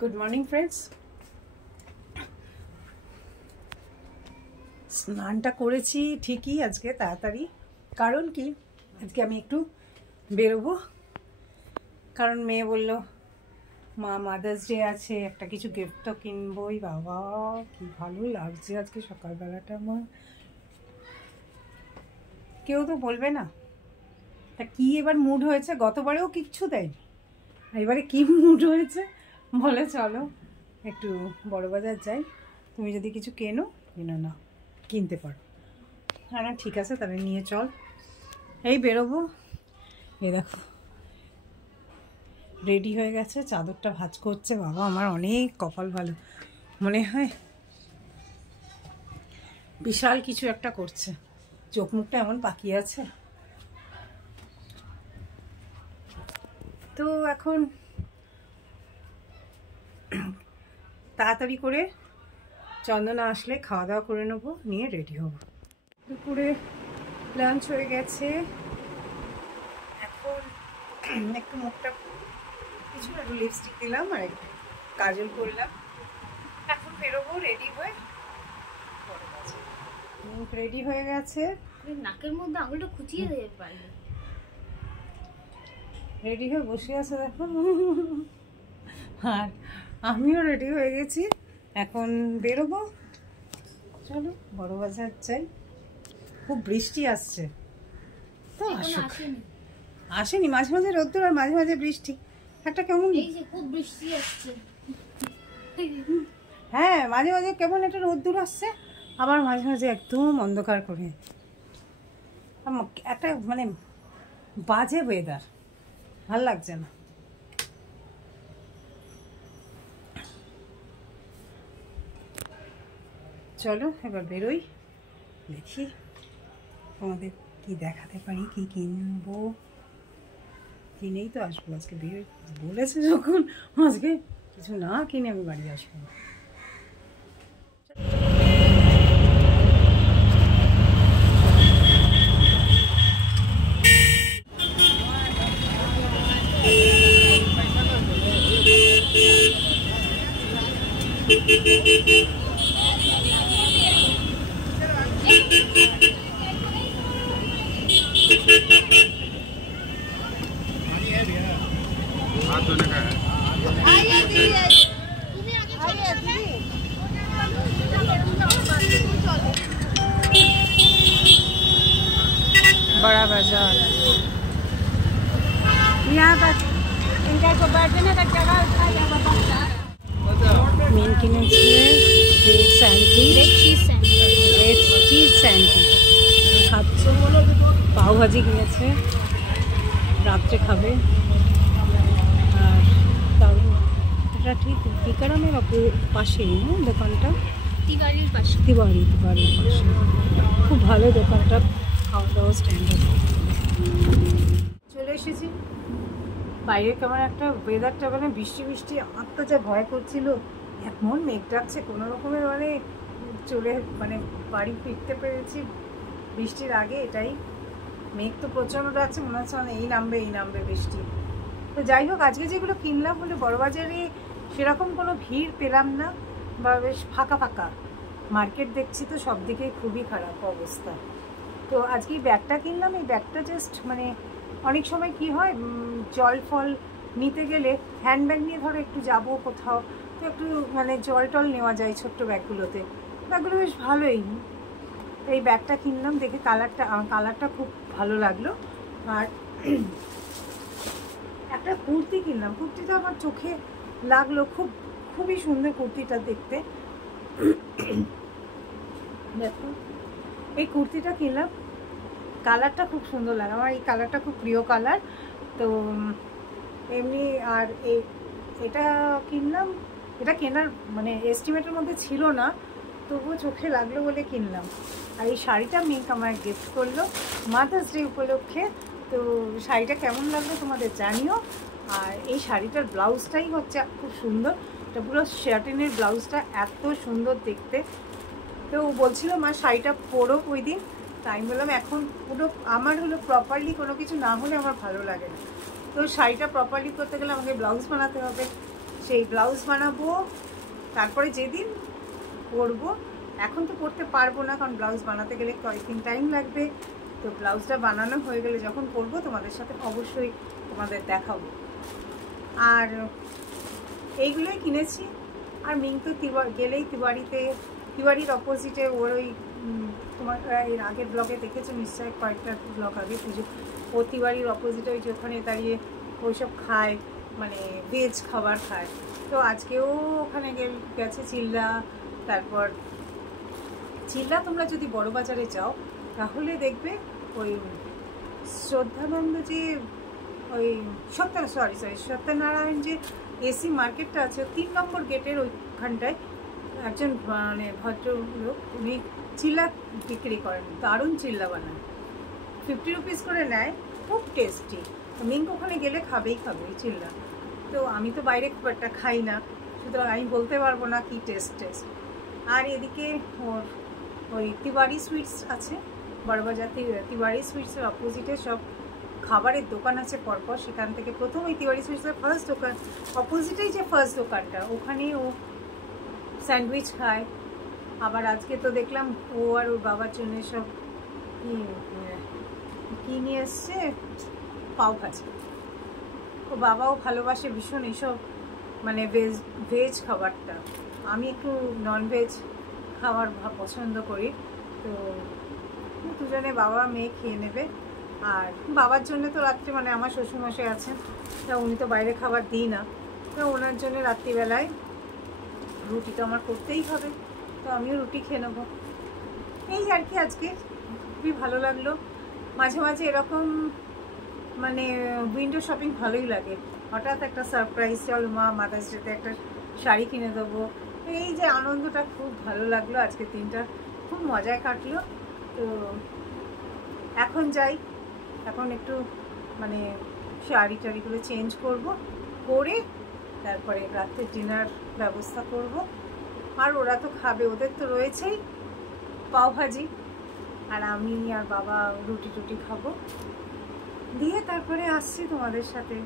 Good morning friends. স্নানটা করেছি ঠিকই আজকে তাড়াতাড়ি, কারণ কি আজকে আমি একটু বেরোবো, কারণ মেয়ে বলল মা মাদার্স ডে আছে, একটা কিছু গিফট তো কিনবই। বাবা কি ভালো লাগছে আজকে সকালবেলাটা আমার, কেউ তো বলবে না। তা কি এবার মুড হয়েছে, গতবারেও কিচ্ছু দেয়নি, এবারে কি মুড হয়েছে বলে চলো একটু বড়বাজার যাই, তুমি যদি কিছু কেনো না কিনতে পারো। হ্যাঁ না ঠিক আছে, তাহলে নিয়ে চল। এই বেরোবো, এই দেখো রেডি হয়ে গেছে, চাদরটা ভাঁজ করছে। বাবা আমার অনেক কপাল ভালো, মনে হয় বিশাল কিছু একটা করছে, চোখ মুখটা এমন পাকিয়ে আছে। তো এখন তাড়াতাড়ি করে চন্দনা আসলে খাওয়া দাওয়া করে নেবো, নিয়ে রেডি হব। দুপুরে লাঞ্চ হয়ে গেছে, এখন একটু মুখটা কিছু একটু লিপস্টিক দিলাম আর একটু কাজল করলাম, এখন বেরোবো রেডি হয়ে। মুখ রেডি হয়ে গেছে, নাকের মধ্যে আঙুলটা খুঁচিয়ে দেবে পারবে। রেডি হয়ে বসে আছে দেখো, আর আমিও রেডি হয়ে গেছি, এখন বেরোবো। চলো বড়বাজার যাই। খুব বৃষ্টি আসছে তো, আসেনি, মাঝে মাঝে রোদ্দুর আর মাঝে মাঝে বৃষ্টি, একটা কেমন খুব বৃষ্টি আসছে। হ্যাঁ মাঝে মাঝে কেমন একটা রোদ্দুর আসছে, আবার মাঝে মাঝে একদম অন্ধকার করে, একটা মানে বাজে ওয়েদার, ভাল লাগছে না। চলো এবার বেরোই, দেখি তোমাদের কি দেখাতে পারি, কি কিনবো। কিনেই তো আসবো আজকে, বের বলেছে যখন আজকে কিছু না কিনে আমি বাড়ি আসবো না। बड़ा बाजार यहाँ पर इनका को बैठने का जगह मेन किनेছি রেড চিজ স্যান্ডউইচ খাচ্ছে, পাওভাজি কিনেছে রাত্রে খাবে। আর দারুণ, এটা ঠিক বিকারামের পাশেই না দোকানটা, তিওয়ারির পাশে, তিওয়ারির পাশে। খুব ভালো দোকানটা, খাওয়া দাওয়া স্ট্যান্ডার্ড। চলে এসেছি বাইরে, কেমন একটা ওয়েদারটা মানে বৃষ্টি বৃষ্টি, আমার তো যা ভয় করছিল, এমন মেঘ ডাকছে কোনো রকমের, মানে চলে মানে বাড়ি ফিরতে পেরেছি বৃষ্টির আগে। এটাই মেঘ তো প্রচণ্ড ডাকছে, মনে হচ্ছে মানে এই নামবে বৃষ্টি। তো যাই হোক, আজকে যেগুলো কিনলাম বলে বড়বাজারে সেরকম কোনো ভিড় পেলাম না, বা বেশ ফাঁকা ফাঁকা মার্কেট দেখছি, তো সব দিকে খুবই খারাপ অবস্থা। তো আজকে এই ব্যাগটা কিনলাম, এই ব্যাগটা জাস্ট মানে অনেক সময় কি হয়, জল ফল নিতে গেলে হ্যান্ডব্যাগ নিয়ে ধরো একটু যাবো কোথাও, তো একটু মানে জল টল নেওয়া যায় ছোট্ট ব্যাগগুলোতে, ব্যাগগুলো বেশ ভালোই। এই ব্যাগটা কিনলাম, দেখে কালারটা খুব ভালো লাগলো। আর একটা কুর্তি কিনলাম, কুর্তিটা আমার চোখে লাগলো, খুবই সুন্দর কুর্তিটা দেখতে। দেখো এই কুর্তিটা কিনলাম, কালারটা খুব সুন্দর লাগে আমার, এই কালারটা খুব প্রিয় কালার। তো এমনি আর এটা কিনলাম, এটা কেনার মানে এস্টিমেটের মধ্যে ছিল না, তবুও চোখে লাগলো বলে কিনলাম। আর এই শাড়িটা মেয়ে আমার গিফট করলো মাদার্স ডে উপলক্ষে। তো শাড়িটা কেমন লাগলো তোমাদের জানিও। আর এই শাড়িটার ব্লাউজটাই হচ্ছে খুব সুন্দর, এটা পুরো শার্টিনের ব্লাউজটা এত সুন্দর দেখতে। তো বলছিল মা শাড়িটা পরো ওই দিন, তাই বললাম এখন পুরো আমার হলো প্রপারলি কোনো কিছু না হলে আমার ভালো লাগে না। তো শাড়িটা প্রপারলি করতে গেলে আমাকে ব্লাউজ বানাতে হবে, সেই ব্লাউজ বানাবো। তারপরে যেদিন করবো, এখন তো করতে পারবো না কারণ ব্লাউজ বানাতে গেলে কয়েকদিন টাইম লাগবে। তো ব্লাউজটা বানানো হয়ে গেলে যখন করবো তোমাদের সাথে অবশ্যই তোমাদের দেখাবো। আর এইগুলোই কিনেছি। আর মিং তো গেলেই তিওয়ারির অপোজিটে ওর ওই তোমার এর আগের ব্লগে দেখেছো নিশ্চয়ই, কয়েকটা ব্লগ আগে পুজো, ও তিওয়ারির অপোজিটে ওই যে ওখানে দাঁড়িয়ে ওইসব খায়, মানে ভেজ খাবার খায়। তো আজকেও ওখানে গেছে চিল্লা। তারপর চিল্লা তোমরা যদি বড় বাজারে যাও তাহলে দেখবে ওই শ্রদ্ধানন্দ যে ওই সত্যনারায়ণ যে এসি মার্কেটটা আছে 3 নম্বর গেটের ওইখানটায় একজন মানে ভদ্রলোক, উনি চিল্লা বিক্রি করেন, দারুণ চিল্লা বানান, 50 রুপিস করে নেয়, খুব টেস্টি। মিঙ্ক ওখানে গেলে খাবে চিল্লা। তো আমি তো বাইরে খুব একটা খাই না, সুতরাং আমি বলতে পারবো না কি টেস্ট। আর এদিকে ওর ওই তিওয়ারি সুইটস আছে বড়বাজার, তিওয়ারি সুইটসের অপোজিটে সব খাবারের দোকান আছে পরপর। সেখান থেকে প্রথম ওই তিওয়ারি সুইটসের ফার্স্ট দোকান, অপোজিটেই যে ফার্স্ট দোকানটা, ওখানে ও স্যান্ডউইচ খায়। আবার আজকে তো দেখলাম ও আর ওর বাবার জন্য সব কি নিয়ে এসছে, পাওভাজি। ও বাবাও ভালোবাসে ভীষণ এইসব মানে ভেজ খাবারটা। আমি একটু ননভেজ খাবার পছন্দ করি। তো দুজনে বাবা মেয়ে খেয়ে নেবে। আর বাবার জন্য তো রাত্রে মানে আমার শ্বশুরমশাই আছেন, তা উনি তো বাইরে খাবার দিই না, তো ওনার জন্য রাত্রিবেলায় রুটি তো আমার করতেই হবে, তো আমিও রুটি খেয়ে নেবো। এই আর কি, আজকে খুবই ভালো লাগলো। মাঝে মাঝে এরকম মানে উইন্ডো শপিং ভালোই লাগে। হঠাৎ একটা সারপ্রাইজ, চলো মা মাদার্স ডেতে একটা শাড়ি কিনে দেবো, এই যে আনন্দটা খুব ভালো লাগলো। আজকে দিনটা খুব মজায় কাটলো। তো এখন যাই, এখন একটু মানে শাড়িগুলো চেঞ্জ করে তারপরে রাত্রে ডিনার ব্যবস্থা করব। আর ওরা তো খাবে, ওদের তো রয়েছেই পাওভাজি, আর আমি আর বাবা রুটি খাবো। দিয়ে তারপরে আসছি তোমাদের সাথে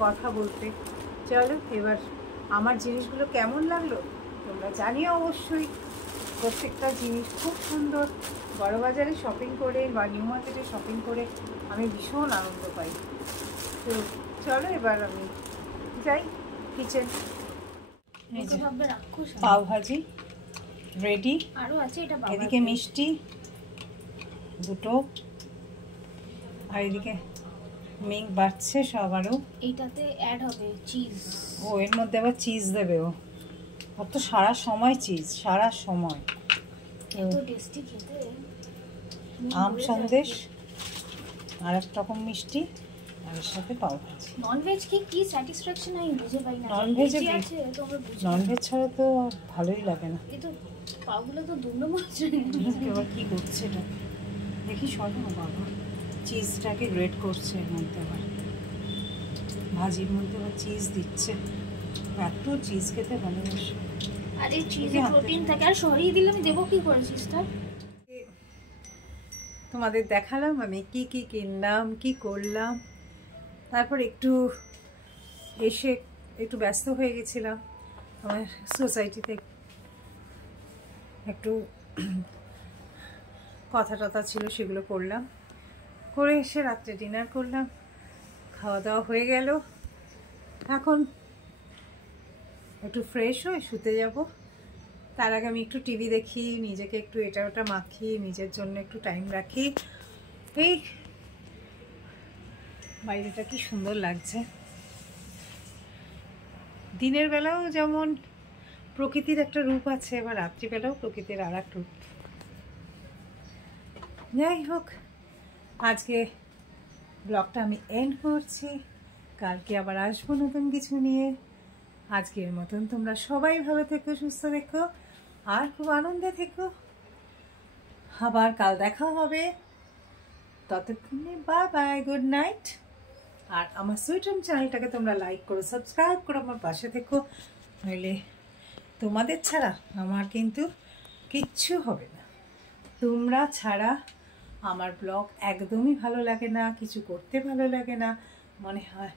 কথা বলতে। চলো এবার আমার জিনিসগুলো কেমন লাগলো তোমরা জানিও অবশ্যই। প্রত্যেকটা জিনিস খুব সুন্দর। বড়বাজারে শপিং করে বা নিউ মার্কেটে শপিং করে আমি ভীষণ আনন্দ পাই। তো চলো এবার আমি যাই কিচেন। পাওভাজি রেডি, আরো আছে, এটা এদিকে মিষ্টি দুটো, আর এদিকে মিং বাড়ছে সব। আরও এইটাতে অ্যাড হবে চিজ। ও এর মধ্যে আবার চিজ দেবে। ও তো সারা সময় চিজ, সারা সময়। এত টেস্টি খেতে। আম সন্দেশ আর এক রকম মিষ্টি, আর এর সাথে পাওভাজি। ননভেজ কি স্যাটিসফ্যাকশন আমি বুঝে পাই না। ননভেজ ছাড়া তো ভালোই লাগে না। এই তো পাওগুলো তো দুটো মাছ। এবার কি করছে এটা দেখি, সরো না বাবা। চিজটাকে গ্রেট করছে এর মধ্যে, আবার ভাজির মধ্যে আবার চিজ দিচ্ছে। এত চিজ খেতে ভালোবাসে। আর এই চিজে প্রোটিন থাকে। আর সরিয়ে দিলে আমি দেবো কি করে চিজটা? তোমাদের দেখালাম আমি কি কিনলাম, কি করলাম। তারপর একটু এসে একটু ব্যস্ত হয়ে গেছিলাম, আমার সোসাইটিতে একটু কথা টথা ছিল, সেগুলো করলাম। করে এসে রাত্রে ডিনার করলাম, খাওয়া দাওয়া হয়ে গেল। এখন একটু ফ্রেশ হয়ে শুতে যাব। তার আগে আমি একটু টিভি দেখি, নিজেকে একটু এটা ওটা মাখি, নিজের জন্য একটু টাইম রাখি। এই বাইরেটা কি সুন্দর লাগছে। দিনের বেলাও যেমন প্রকৃতির একটা রূপ আছে, আবার রাত্রিবেলাও প্রকৃতির আর এক রূপ। যাই হোক, আজকে ব্লগটা আমি এন্ড করছি। কালকে আবার আসবো নতুন কিছু নিয়ে। আজকের মতন তোমরা সবাই ভালো থেকো, সুস্থ থেকো, আর খুব আনন্দে থেকো। আবার কাল দেখা হবে। ততক্ষণে বাই বাই, গুড নাইট। আর আমার সুইট হোম চ্যানেলটাকে তোমরা লাইক করো, সাবস্ক্রাইব করো, আমার পাশে থেকো। নইলে তোমাদের ছাড়া আমার কিন্তু কিচ্ছু হবে না। তোমরা ছাড়া আমার ব্লগ একদমই ভালো লাগে না, কিছু করতে ভালো লাগে না। মনে হয়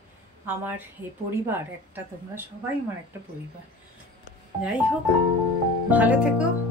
আমার এই পরিবার একটা, তোমরা সবাই আমার একটা পরিবার। যাই হোক, ভালো থেকো।